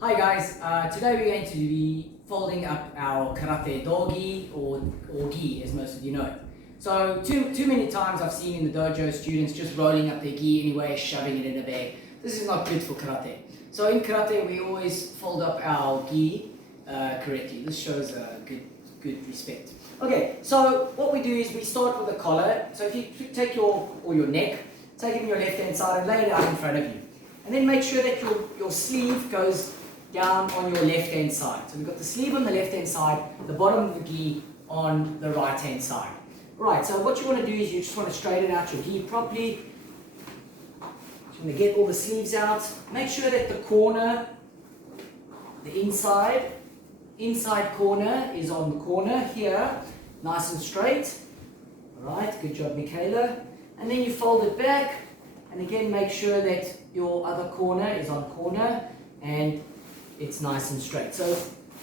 Hi guys, today we're going to be folding up our karate dogi or gi as most of you know it. So too many times I've seen in the dojo students just rolling up their gi anyway, shoving it in the bag. This is not good for karate. So in karate we always fold up our gi correctly. This shows good respect. Okay, so what we do is we start with the collar. So if you take your neck, take it in your left hand side and lay it out in front of you. And then make sure that your sleeve goes down on your left hand side. So we've got the sleeve on the left hand side, the bottom of the gi on the right hand side. Right, so what you want to do is you just want to straighten out your gi properly. You want to get all the sleeves out. Make sure that the corner, the inside corner is on the corner here, nice and straight. Alright, good job Michaela. And then you fold it back, and again make sure that your other corner is on corner and it's nice and straight. So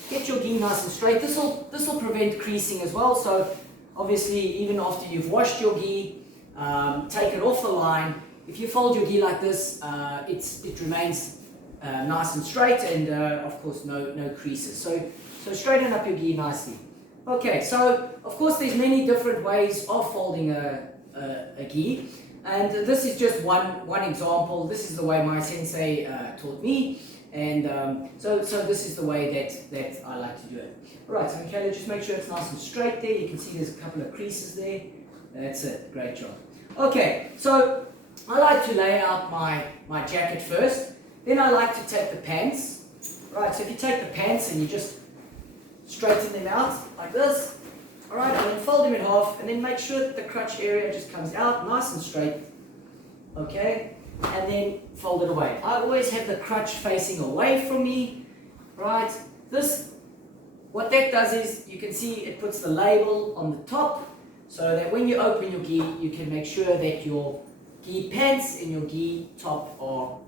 get your gi nice and straight. This will prevent creasing as well. So obviously even after you've washed your gi, take it off the line. If you fold your gi like this, it remains nice and straight, and of course no creases. So straighten up your gi nicely. Okay, so of course there's many different ways of folding a gi, and this is just one example. This is the way my sensei taught me, and so this is the way that I like to do it. Right, so Michaela, just make sure it's nice and straight there. You can see there's a couple of creases there. That's it, great job. Okay, so I like to lay out my jacket first, then I like to take the pants. Right, so if you take the pants and you just straighten them out like this, alright, and then fold them in half, and then make sure that the crotch area just comes out nice and straight, okay, and then fold it away. I always have the crotch facing away from me, right? What that does is, you can see it puts the label on the top, so that when you open your gi, you can make sure that your gi pants and your gi top are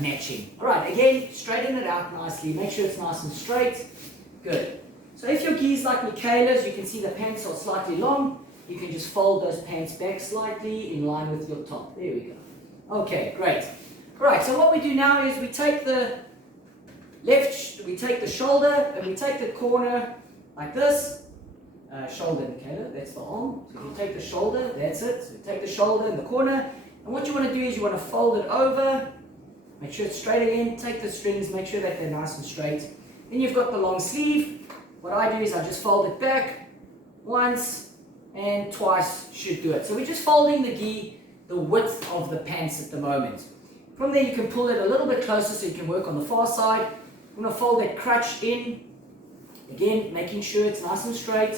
matching. Alright, again, straighten it out nicely, make sure it's nice and straight. Good. So if your gi is like Michaela's, you can see the pants are slightly long. You can just fold those pants back slightly in line with your top. There we go. Okay, great. Right, so what we do now is we take the shoulder and we take the corner like this. Shoulder, Michaela, that's the arm. So if you take the shoulder, that's it. So you take the shoulder and the corner. And what you want to do is you want to fold it over. Make sure it's straight again. Take the strings, make sure that they're nice and straight. Then you've got the long sleeve. What I do is I just fold it back once and twice should do it. So we're just folding the gi the width of the pants at the moment. From there you can pull it a little bit closer so you can work on the far side. I'm going to fold that crotch in, again making sure it's nice and straight.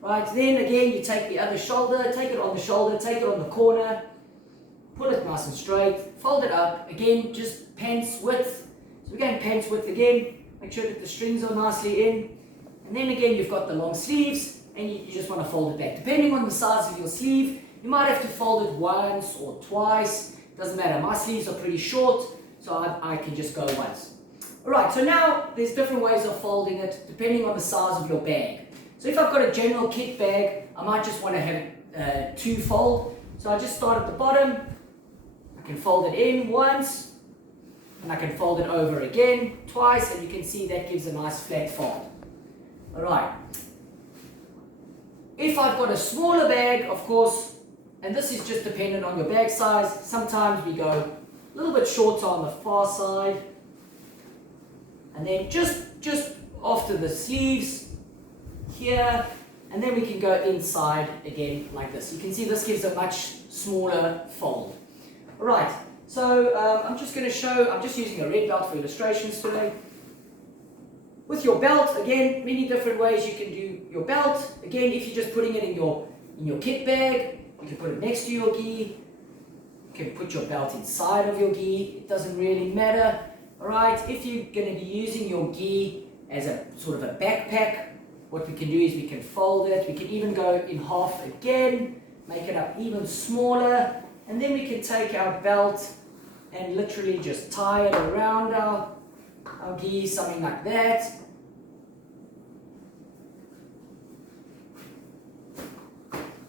Right, then again you take the other shoulder, take it on the shoulder, take it on the corner, put it nice and straight, fold it up, again just pants width. So we're going pants width again, make sure that the strings are nicely in. And then again you've got the long sleeves, and you just want to fold it back. Depending on the size of your sleeve, you might have to fold it once or twice, doesn't matter. My sleeves are pretty short, so I can just go once. Alright, so now there's different ways of folding it depending on the size of your bag. So if I've got a general kit bag, I might just want to have two fold. So I just start at the bottom, I can fold it in once, and I can fold it over again twice, and you can see that gives a nice flat fold. Alright, if I've got a smaller bag, of course, and this is just dependent on your bag size, sometimes we go a little bit shorter on the far side, and then just after the sleeves here, and then we can go inside again like this. You can see this gives a much smaller fold. Alright, so I'm just going to show, I'm just using a red belt for illustrations today. With your belt, again, many different ways you can do your belt. Again, if you're just putting it in your kit bag, you can put it next to your gi. You can put your belt inside of your gi. It doesn't really matter. Alright, if you're going to be using your gi as a sort of a backpack, what we can do is we can fold it. We can even go in half again, make it up even smaller, and then we can take our belt and literally just tie it around our gi, something like that.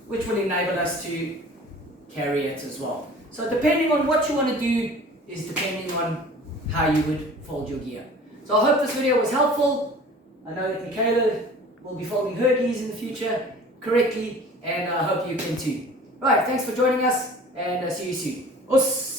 Which will enable us to carry it as well. So depending on what you want to do is depending on how you would fold your gear. So I hope this video was helpful. I know that Michaela will be folding her gears in the future correctly, and I hope you can too. Right, thanks for joining us, and see you soon. Us!